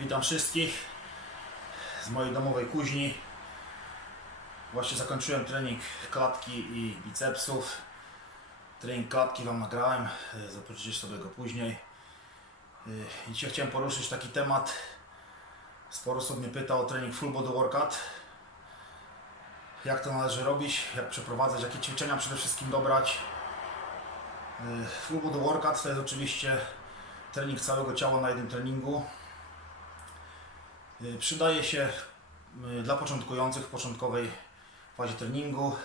Witam wszystkich z mojej domowej kuźni. Właśnie zakończyłem trening klatki i bicepsów. Trening klatki Wam nagrałem, y, zobaczycie sobie go później. I Dzisiaj chciałem poruszyć taki temat. Sporo osób mnie pyta o trening full body workout. Jak to należy robić, jak przeprowadzać, jakie ćwiczenia przede wszystkim dobrać. Y, Full body workout to jest oczywiście trening całego ciała na jednym treningu. Y, Przydaje się y, dla początkujących w początkowej fazie treningu.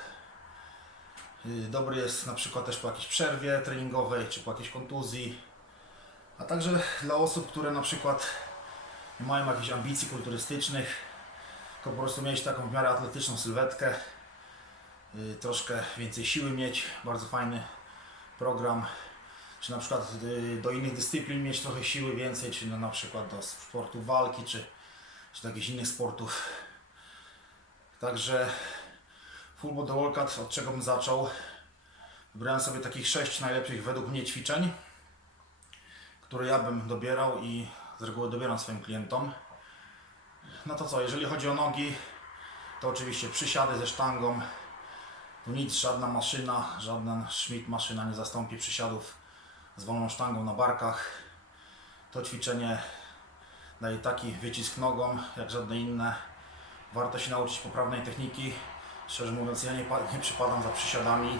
Y, Dobry jest na przykład też po jakiejś przerwie treningowej czy po jakiejś kontuzji. A także dla osób, które na przykład nie mają jakichś ambicji kulturystycznych, tylko po prostu mieć taką w miarę atletyczną sylwetkę, troszkę więcej siły mieć, bardzo fajny program, czy na przykład do innych dyscyplin mieć trochę siły więcej, czy na przykład do sportu walki, czy, czy do jakichś innych sportów. Także full body workout, od czego bym zaczął? Wybrałem sobie takich sześć najlepszych według mnie ćwiczeń, które ja bym dobierał i z reguły dobieram swoim klientom. No to co, jeżeli chodzi o nogi, to oczywiście przysiady ze sztangą. Tu nic, żadna maszyna, żadna Schmidt maszyna nie zastąpi przysiadów z wolną sztangą na barkach. To ćwiczenie daje taki wycisk nogą, jak żadne inne. Warto się nauczyć poprawnej techniki. Szczerze mówiąc, ja nie, nie przypadam za przysiadami,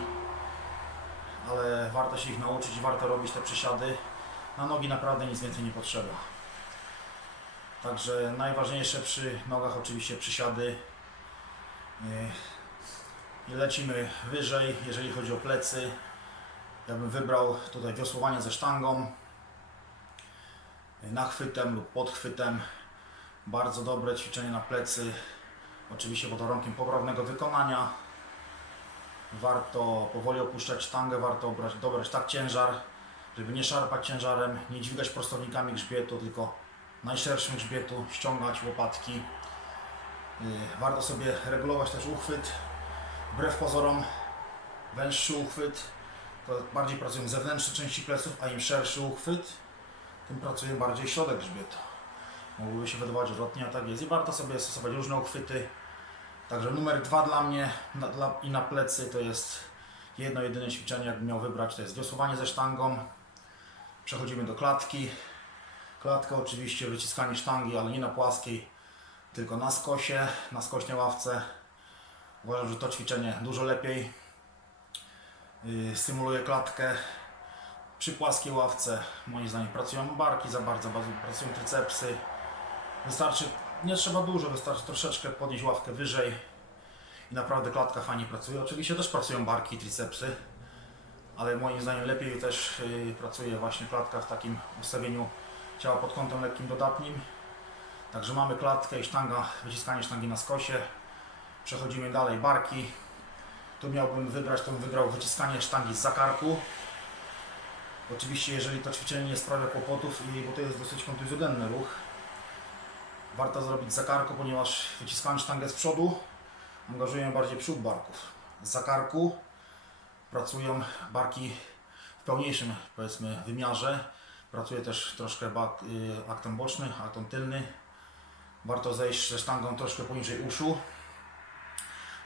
ale warto się ich nauczyć i warto robić te przysiady. Na nogi naprawdę nic więcej nie potrzeba. Także najważniejsze przy nogach oczywiście przysiady. I lecimy wyżej, jeżeli chodzi o plecy. Ja bym wybrał tutaj wiosłowanie ze sztangą, nachwytem lub podchwytem. Bardzo dobre ćwiczenie na plecy, oczywiście pod warunkiem poprawnego wykonania. Warto powoli opuszczać sztangę, warto obrać, dobrać tak ciężar, żeby nie szarpać ciężarem, nie dźwigać prostownikami grzbietu, tylko najszerszym grzbietu, ściągać łopatki. Yy, Warto sobie regulować też uchwyt. Wbrew pozorom węższy uchwyt to bardziej pracują zewnętrzne części pleców, a im szerszy uchwyt, tym pracuje bardziej środek grzbietu. Mogłoby się wydawać odwrotnie, a tak jest. I warto sobie stosować różne uchwyty. Także numer dwa dla mnie na, dla, i na plecy to jest jedno jedyne ćwiczenie, jakbym miał wybrać, to jest wiosłowanie ze sztangą. Przechodzimy do klatki. Klatka oczywiście wyciskanie sztangi, ale nie na płaskiej, tylko na skosie, na skośnej ławce. Uważam, że to ćwiczenie dużo lepiej yy, stymuluje klatkę. Przy płaskiej ławce moim zdaniem pracują barki za bardzo, bardzo pracują tricepsy. Wystarczy, nie trzeba dużo, wystarczy troszeczkę podnieść ławkę wyżej i naprawdę klatka fajnie pracuje. Oczywiście też pracują barki i tricepsy, ale moim zdaniem lepiej też yy, pracuje właśnie klatka w takim ustawieniu ciała pod kątem lekkim dodatnim. Także mamy klatkę i sztanga, wyciskanie sztangi na skosie. Przechodzimy dalej, barki. Tu miałbym wybrać, to bym wybrał wyciskanie sztangi z zakarku. Oczywiście, jeżeli to ćwiczenie nie sprawia kłopotów, i, bo to jest dosyć kontuzjogenny ruch, warto zrobić z zakarku, ponieważ wyciskając sztangę z przodu, angażujemy bardziej przód barków. Z zakarku pracują barki w pełniejszym, powiedzmy, wymiarze. Pracuje też troszkę bak, y, aktem boczny, aktem tylny. Warto zejść ze sztangą troszkę poniżej uszu.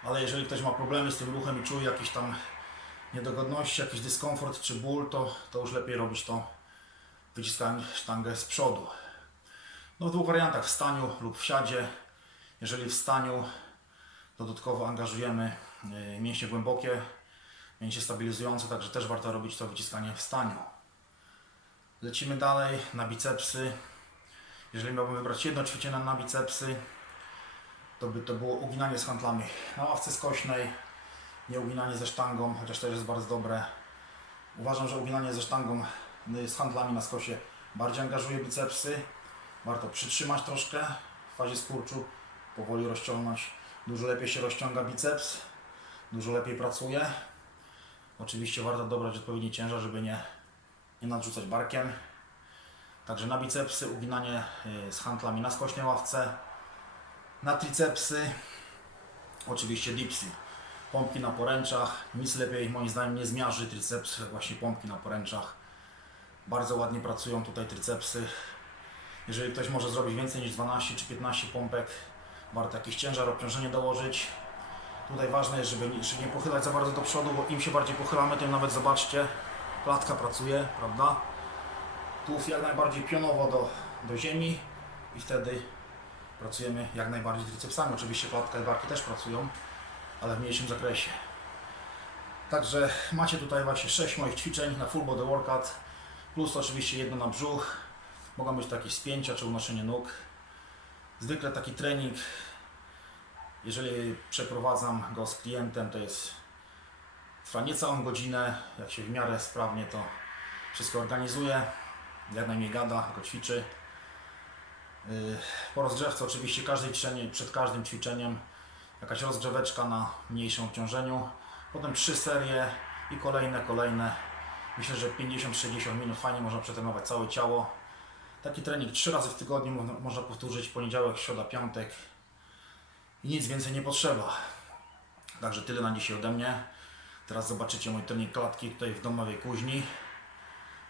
Ale jeżeli ktoś ma problemy z tym ruchem i czuje jakieś tam niedogodności, jakiś dyskomfort czy ból, to, to już lepiej robić to wyciskając sztangę z przodu. No w dwóch wariantach, w staniu lub w siadzie. Jeżeli w staniu dodatkowo angażujemy y, mięśnie głębokie, mięśnie stabilizujące, także też warto robić to wyciskanie w staniu. Lecimy dalej na bicepsy. Jeżeli miałbym wybrać jedno ćwiczenie na bicepsy, to by to było uginanie z handlami na ławce skośnej, nie uginanie ze sztangą, chociaż też jest bardzo dobre. Uważam, że uginanie ze sztangą y, z handlami na skosie bardziej angażuje bicepsy. Warto przytrzymać troszkę w fazie skurczu, powoli rozciągnąć. Dużo lepiej się rozciąga biceps, dużo lepiej pracuje. Oczywiście warto dobrać odpowiedni ciężar, żeby nie nie nadrzucać barkiem. Także na bicepsy uginanie y, z handlami na skośnej ławce. Na tricepsy oczywiście dipsy. Pompki na poręczach. Nic lepiej moim zdaniem nie zmiaży triceps, właśnie pompki na poręczach. Bardzo ładnie pracują tutaj tricepsy. Jeżeli ktoś może zrobić więcej niż 12 czy 15 pompek, warto jakiś ciężar, obciążenie dołożyć. Tutaj ważne jest, żeby nie, żeby nie pochylać za bardzo do przodu, bo im się bardziej pochylamy, tym nawet zobaczcie, klatka pracuje, prawda? Tułów jak najbardziej pionowo do, do ziemi i wtedy pracujemy jak najbardziej tricepsami. Oczywiście klatka i barki też pracują, ale w mniejszym zakresie. Także macie tutaj właśnie 6 moich ćwiczeń na full body workout, plus oczywiście jedno na brzuch. Mogą być takie spięcia czy unoszenie nóg. Zwykle taki trening, jeżeli przeprowadzam go z klientem, to jest trwa niecałą godzinę. Jak się w miarę sprawnie to wszystko organizuje, jak najmniej gada, tylko ćwiczy. Yy, Po rozgrzewce oczywiście każde ćwiczenie, przed każdym ćwiczeniem jakaś rozgrzeweczka na mniejszym obciążeniu. Potem trzy serie i kolejne, kolejne. Myślę, że 50-60 minut fajnie można przetrenować całe ciało. Taki trening trzy razy w tygodniu można, powtórzyć, poniedziałek, środa, piątek. I nic więcej nie potrzeba. Także tyle na dzisiaj ode mnie. Teraz zobaczycie mój trening klatki tutaj w domowej kuźni.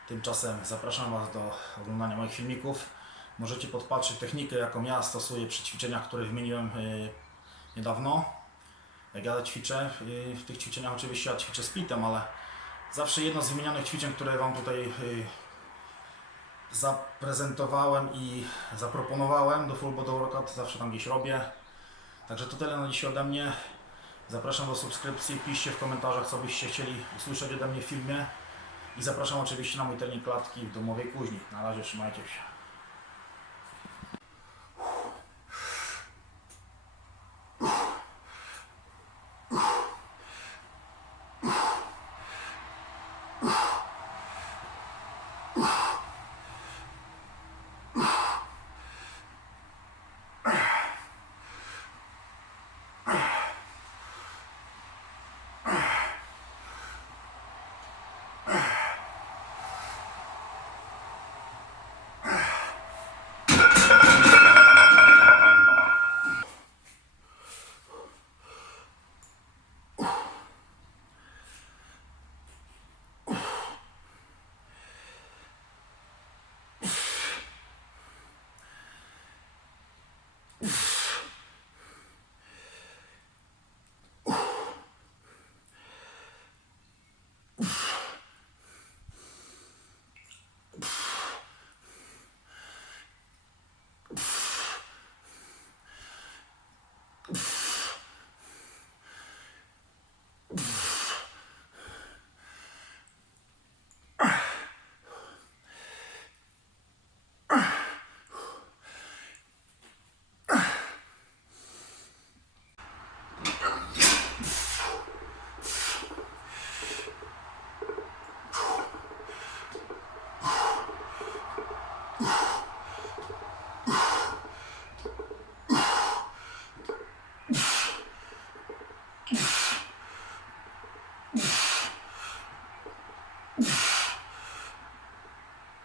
Tymczasem zapraszam Was do oglądania moich filmików. Możecie podpatrzeć technikę, jaką ja stosuję przy ćwiczeniach, które wymieniłem yy, niedawno. Jak ja ćwiczę, w tych ćwiczeniach oczywiście ja ćwiczę splitem, ale zawsze jedno z wymienionych ćwiczeń, które Wam tutaj yy, zaprezentowałem i zaproponowałem do full body workout, zawsze tam gdzieś robię. Także to tyle na dzisiaj ode mnie. Zapraszam do subskrypcji, piszcie w komentarzach, co byście chcieli usłyszeć ode mnie w filmie. I zapraszam oczywiście na mój trening klatki w domowej kuźni. Na razie trzymajcie się. Oof.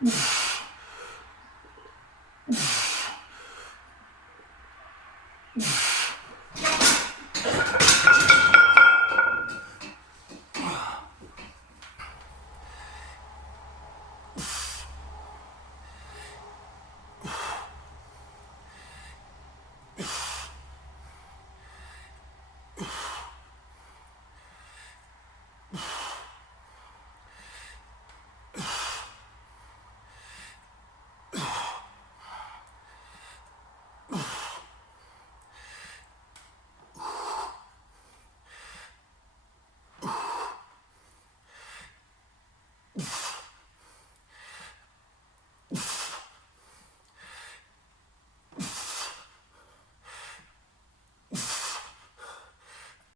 Yeah.